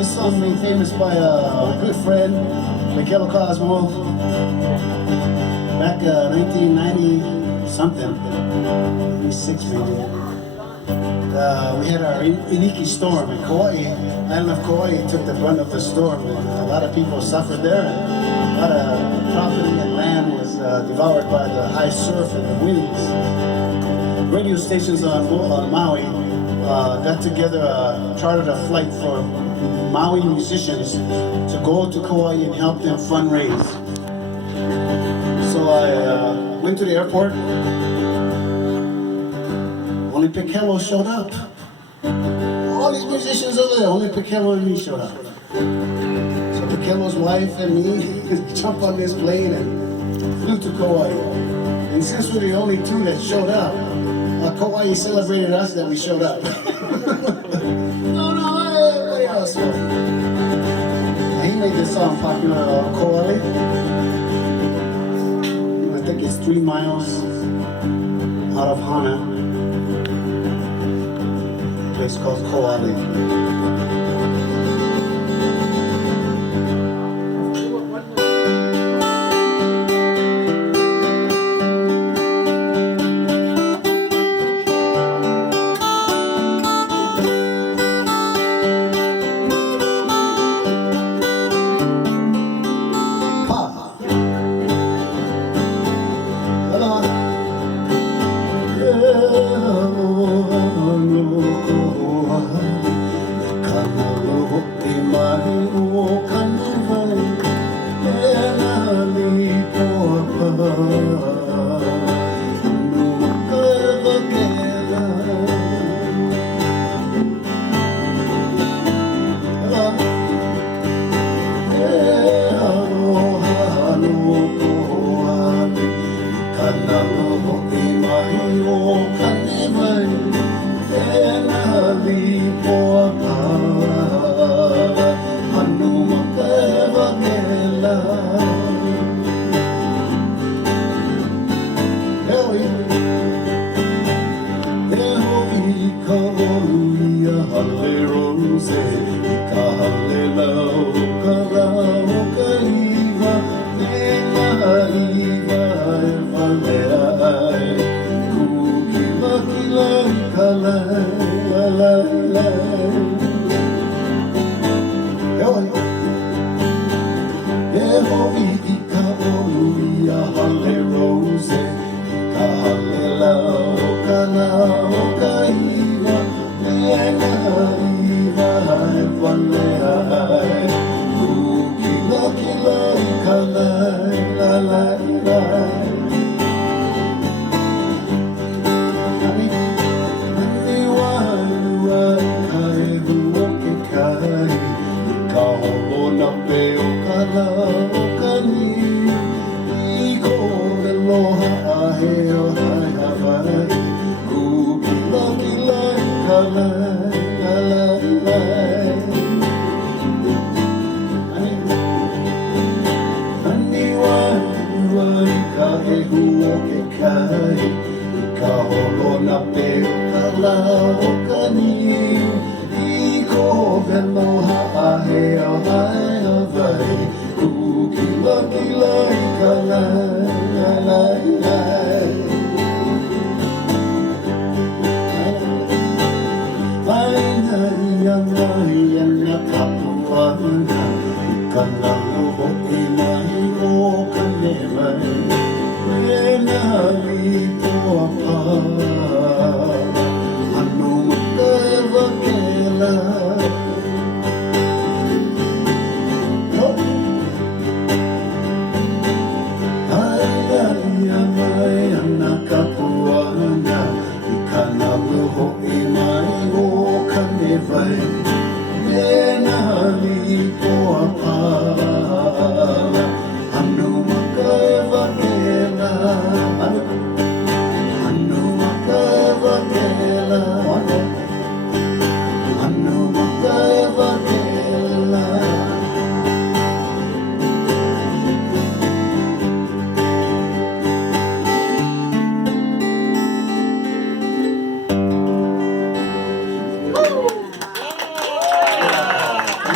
This song made famous by a good friend, Michaela Cosmo, back 1990 something, 96 maybe. We had our Iniki storm in Kauai. Island of Kauai took the brunt of the storm, and a lot of people suffered there. And a lot of property and land was devoured by the high surf and the winds. Radio stations on Maui got together, chartered a flight for Maui musicians to go to Kauai and help them fundraise. So I went to the airport. Only Pekelo showed up. All these musicians over there, only Pekelo and me showed up. So Pekelo's wife and me jumped on this plane and flew to Kauai. And since we're the only two that showed up, Kauai celebrated us that we showed up. No, everybody else. So, he made this song popular, Kauai. I think it's 3 miles out of Hana. A place called Kauai.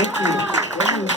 Thank you.